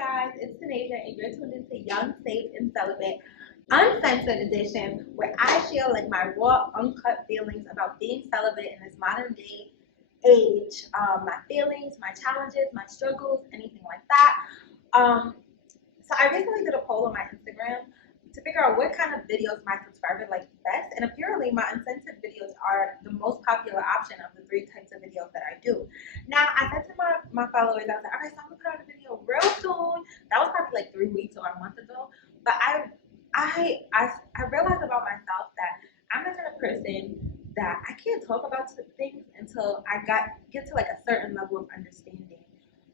guys, it's Tanasia, and you're tuned into Young, Safe, and Celibate, Uncensored edition, where I share like my raw, uncut feelings about being celibate in this modern day age. My feelings, my challenges, my struggles, anything like that. So I recently did a poll on my Instagram to figure out what kind of videos my subscribers like best, and apparently my uncensored videos are the most popular option of the three types of videos that I do. Now, I said to my followers, I was like, all right, so I'm gonna put out a video real soon. That was probably like 3 weeks or a month ago. But I realized about myself that I'm the kind of person that I can't talk about things until I get to like a certain level of understanding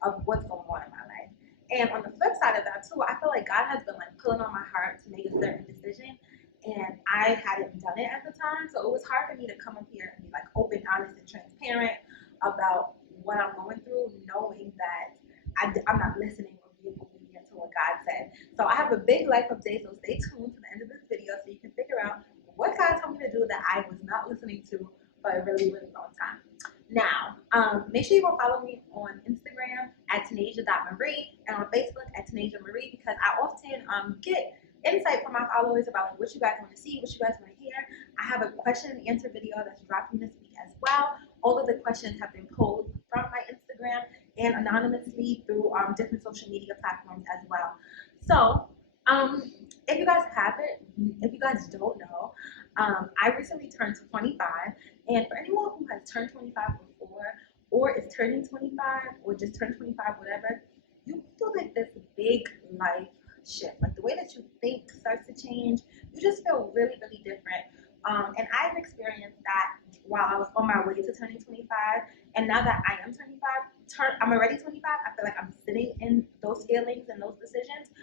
of what's going on in my life. And on the flip side of that too, I feel like God has been like pulling on my heart to make a certain decision, and I hadn't done it at the time, so it was hard for me to come up here and be like open, honest, and transparent about what I'm going through, knowing that I'm not listening or being obedient to what God said. So I have a big life update, so stay tuned to the end of this video so you can figure out what God told me to do that I was not listening to for a really, really long time. Now, make sure you go follow me on Instagram at Tanasia.Marie and on Facebook at Tanasia Marie, because I often get insight from my followers about like what you guys want to see, what you guys want to hear. I have a question and answer video that's dropping this week as well. All of the questions have been posed from my Instagram and anonymously through different social media platforms as well. So, if you guys if you guys don't know, I recently turned 25, and for anyone who has turned 25 before, or is turning 25, or just turned 25, whatever, you feel like this big life shift. Like the way that you think starts to change. You just feel really, really different. And I've experienced that while I was on my way to turning 25, and now that I am 25, I'm already 25. I feel like I'm sitting in those feelings and those decisions.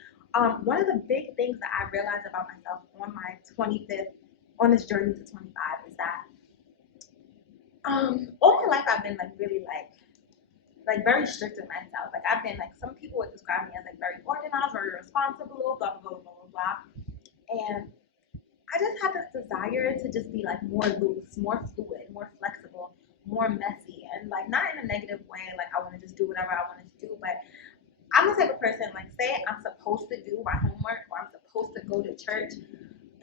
One of the big things that I realized about myself on my 25th, on this journey to 25, is that all my life I've been like really like very strict with myself. Like I've been like, some people would describe me as like very organized, very responsible, blah blah blah blah blah. And I just have this desire to just be like more loose, more fluid, more flexible, more messy, and like not in a negative way. Like I want to just do whatever I want to do, but I'm the type of person, like, say I'm supposed to do my homework or I'm supposed to go to church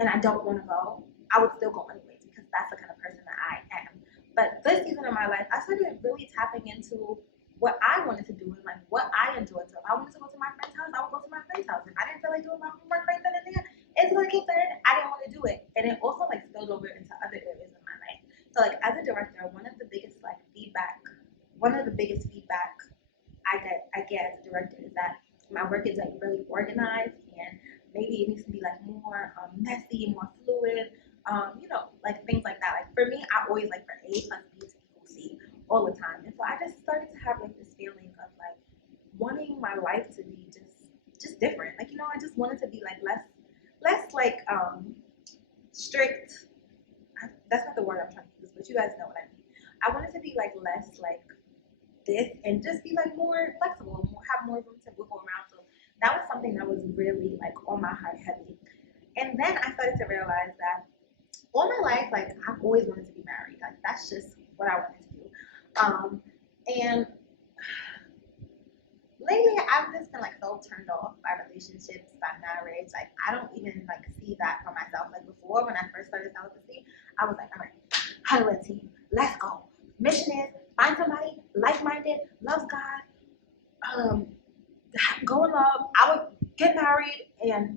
and I don't want to go, I would still go anyways, because that's the kind of person that I am. But this season of my life, I started really tapping into what I wanted to do and like what I enjoyed. So if I wanted to go to my friend's house, I would go to my friend's house. If I didn't feel like doing my homework right then and there, it's like it said, I didn't want to do it. And it also like spilled over into other areas of my life. So like as a director, one of the biggest feedback I get as a director is that my work is like really organized, and maybe it needs to be like more messy, more fluid, like things like that. Like for me, I always like for A plus B to equal C all the time, and so I just started to have like this feeling of like wanting my life to be just different. Like I just wanted to be like less like strict. That's not the word I'm trying to use, but you guys know what I mean. I wanted to be like less like this and just be like more flexible, have more room to wiggle around. So that was something that was really like on my heart heavy. And then I started to realize that all my life, like I've always wanted to be married. Like that's just what I wanted to do. And lately I've just been like so turned off by relationships, by marriage. Like I don't even like see that for myself. Like before, when I first started celibacy, I was like, all right, how do I team? Let's go. Mission is find somebody like-minded, loves God, go in love. I would get married and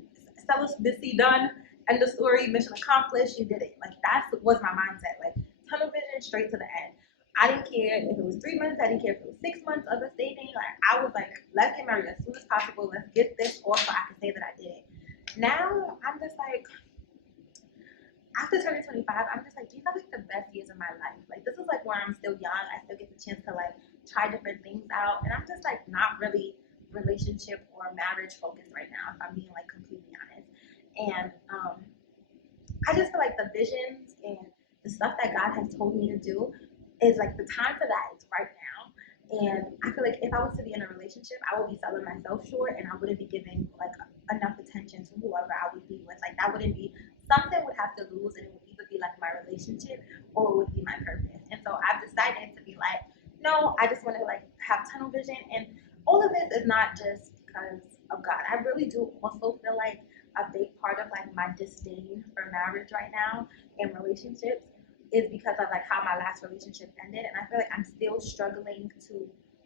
celibacy done. End of story. Mission accomplished. You did it. Like that was my mindset. Like tunnel vision, straight to the end. I didn't care if it was 3 months. I didn't care if it was 6 months of us dating. Like I was like, let's get married as soon as possible. Let's get this off so I can say that I did it. Now I'm just like, after turning 25, I'm just like, these are like the best years of my life. Like this is like where I'm still young. I still get the chance to like try different things out, and I'm just like not really relationship or marriage focused right now, if I'm being like completely honest. And I just feel like the visions and the stuff that God has told me to do is like the time for that is right now. And I feel like if I was to be in a relationship, I would be selling myself short, and I wouldn't be giving like enough attention to whoever I would be with. Like that wouldn't be, something would have to lose, and it would either be like my relationship or it would be my purpose. And so I've decided to be like, no, I just want to like have tunnel vision. And all of this is not just because marriage right now and relationships is because of like how my last relationship ended, and I feel like I'm still struggling to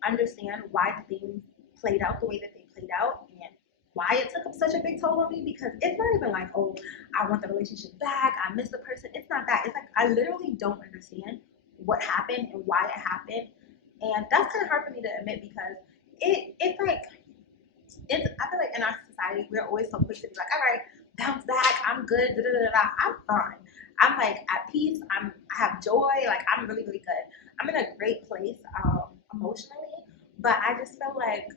understand why things played out the way that they played out and why it took such a big toll on me. Because it's not even like, oh, I want the relationship back, I miss the person. It's not that. It's like I literally don't understand what happened and why it happened, and that's kind of hard for me to admit because it's like I feel like in our society we're always so quick to be like, all right, bounce back, I'm good, da, da, da, da. I'm fine. I'm like at peace. I have joy. Like I'm really really good. I'm in a great place emotionally, but I just feel like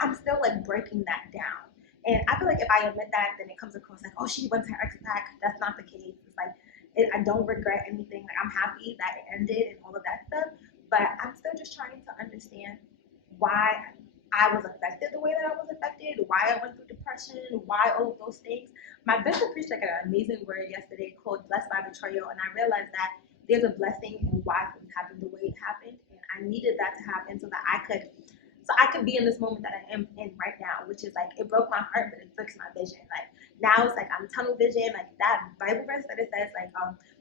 I'm still like breaking that down. And I feel like if I admit that, then it comes across like, oh, she went to her ex back. That's not the case. It's like I don't regret anything. Like I'm happy that it ended and all of that stuff. But I'm still just trying to understand why I was affected the way that I was affected, why I went through depression, why all of those things. My bishop preached like an amazing word yesterday called "Blessed by Betrayal," and I realized that there's a blessing in why things happened the way it happened, and I needed that to happen so I could be in this moment that I am in right now, which is like it broke my heart, but it fixed my vision. Like now it's like I'm tunnel vision, like that Bible verse that it says like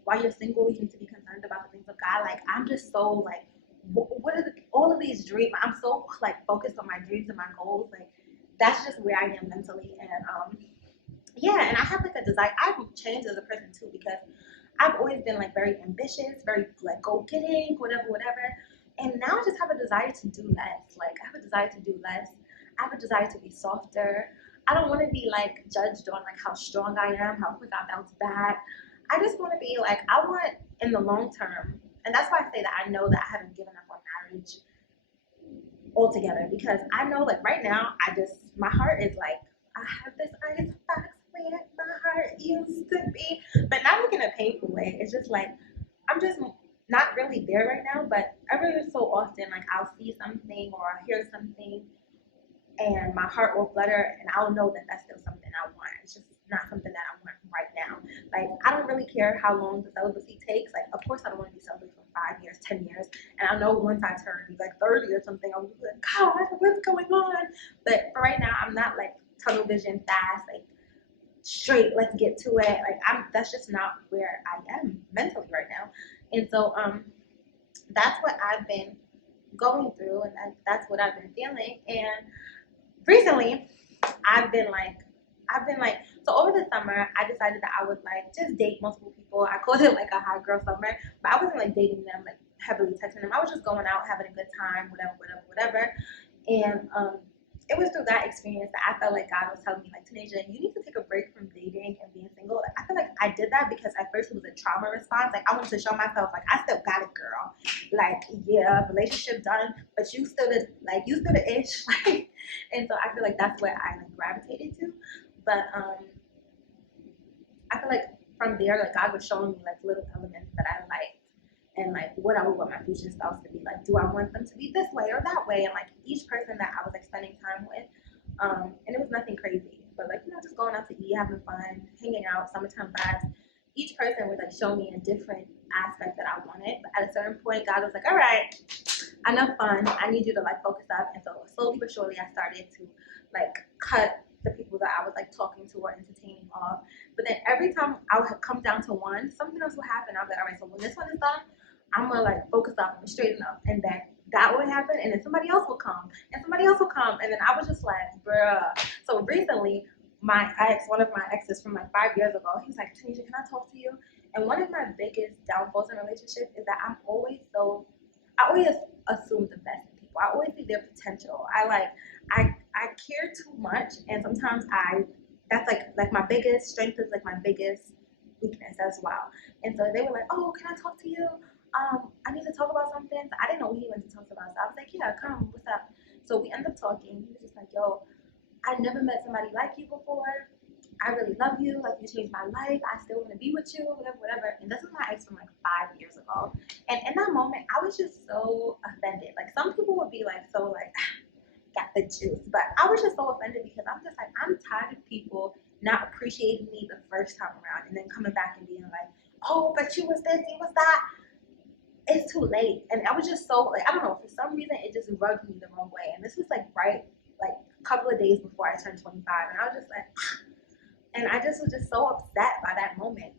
while you're single, you need to be concerned about the things of God. Like I'm just so like what are all of these dreams? I'm so like focused on my dreams and my goals. Like that's just where I am mentally, and yeah, and I have like a desire. I've changed as a person too because I've always been like very ambitious, very like go getting, whatever, whatever. And now I just have a desire to do less. Like I have a desire to do less. I have a desire to be softer. I don't want to be like judged on like how strong I am, how quick I bounce back. I just want to be like I want in the long term, and that's why I say that I know that I haven't given up on marriage altogether because I know like right now my heart is like I have this ice box where my heart used to be, but not like in a painful way. It's just like I'm just not really there right now, but every so often like I'll see something or I'll hear something and my heart will flutter and I'll know that that's still something I want. It's just not something that I want right now. Like I don't really care how long the celibacy takes. Like of course I don't want to be celibate for 5 years, 10 years. And I know once I turn like 30 or something, I'll be like, God, what's going on? But for right now, I'm not like tunnel vision fast, like straight, let's get to it. Like that's just not where I am mentally right now. And so that's what I've been going through and that's what I've been feeling. And recently I've been like so over the summer I decided that I would like just date multiple people. I called it like a hot girl summer, but I wasn't like dating them like heavily texting them. I was just going out having a good time, whatever. And it was through that experience that I felt like God was telling me, like, Tanisha, you need to take a break from dating and being single. Like, I feel like I did that because at first it was a trauma response. Like, I wanted to show myself, like, I still got it, girl. Like, yeah, relationship done, but you still the ish. Like, and so I feel like that's what I like, gravitated to. But I feel like from there, like, God was showing me, like, little elements that I liked and like what I would want my future spouse to be like. Do I want them to be this way or that way? And like each person that I was like spending time with, and it was nothing crazy, but like just going out to eat, having fun, hanging out, summertime vibes. Each person would like show me a different aspect that I wanted, but at a certain point, God was like, "All right, enough fun. I need you to like focus up." And so slowly but surely, I started to like cut the people that I was like talking to or entertaining off. But then every time I would come down to one, something else would happen. I was like, all right, so when this one is done, I'm gonna like focus up and straighten up, and then that would happen, and then somebody else will come, and somebody else will come, and then I was just like, bruh. So recently, one of my exes from like 5 years ago, he was like, Tanisha, can I talk to you? And one of my biggest downfalls in relationships is that I always assume the best in people. I always see their potential. I care too much, and sometimes that's like my biggest strength is like my biggest weakness as well. And so they were like, oh, can I talk to you? I need to talk about something. So I didn't know what he wanted to talk about. So I was like, yeah, come, what's up? So we ended up talking. He was just like, yo, I never met somebody like you before. I really love you. Like, you changed my life. I still want to be with you, whatever. And this is my ex from like 5 years ago. And in that moment, I was just so offended. Like, some people would be like, so like, got the juice. But I was just so offended because I'm just like, I'm tired of people not appreciating me the first time around and then coming back and being like, oh, but you was this, you was that. It's too late. And I was just so like, I don't know, for some reason it just rubbed me the wrong way. And this was like like a couple of days before I turned 25, and I was just like and I just was just so upset by that moment.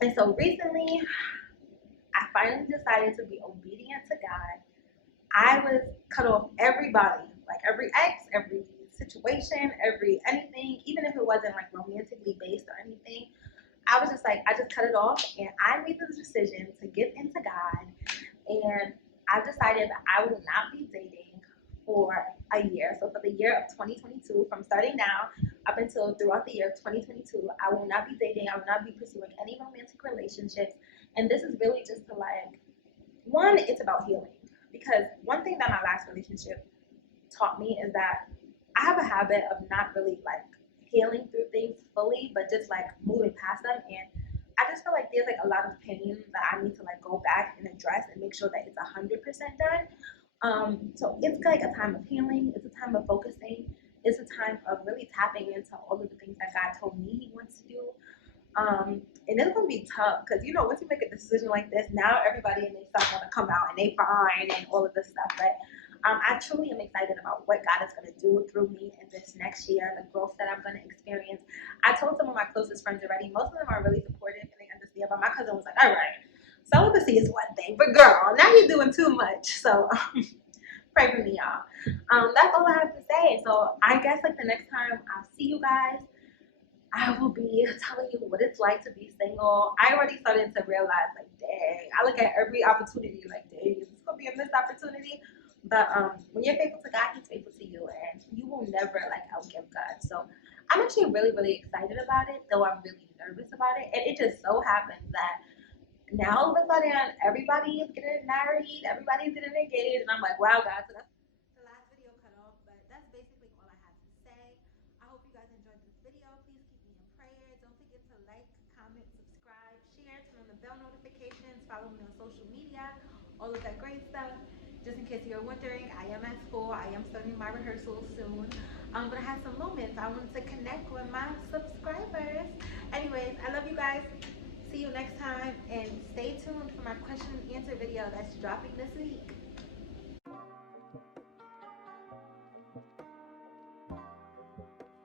And so recently, I finally decided to be obedient to God. I was cut off everybody, like every ex, every situation, every anything, even if it wasn't like romantically based or anything. I was just like, I just cut it off, and I made the decision to get into God. And I decided that I will not be dating for a year. So for the year of 2022, from starting now up until throughout the year of 2022, I will not be dating. I will not be pursuing any romantic relationships. And this is really just to like, one, it's about healing. Because one thing that my last relationship taught me is that I have a habit of not really like healing through things fully, but just like moving past them. And I just feel like there's like a lot of pain that I need to like go back and address and make sure that it's 100% done. So it's like a time of healing. It's a time of focusing. It's a time of really tapping into all of the things that God told me He wants to do. And it's gonna be tough because once you make a decision like this, now everybody and their stuff want to come out and they fine and all of this stuff. But I truly am excited about what God is gonna do through me in this next year, the growth that I'm gonna experience. I told some of my closest friends already. Most of them are really supportive and they understand. But my cousin was like, "All right, celibacy is one thing, but girl, now you're doing too much." So pray for me, y'all. That's all I have to say. So I guess like the next time I'll see you guys, I will be telling you what it's like to be single. I already started to realize, like, dang, I look at every opportunity like, dang, is this gonna be a missed opportunity? But when you're faithful to God, He's faithful to you, and you will never like outgive God. So I'm actually really, really excited about it, though I'm really nervous about it. And it just so happens that now all of a sudden everybody is getting married, everybody's getting engaged, and I'm like, wow, God, so that's the last video cut off, but that's basically all I have to say. I hope you guys enjoyed this video. Please keep me in prayer. Don't forget to like, comment, subscribe, share, turn on the bell notifications, follow me on social media, all of that great stuff. Just in case you're wondering, I am at school. I am starting my rehearsal soon. But I have some moments. I wanted to connect with my subscribers. Anyways, I love you guys. See you next time, and stay tuned for my question and answer video that's dropping this week.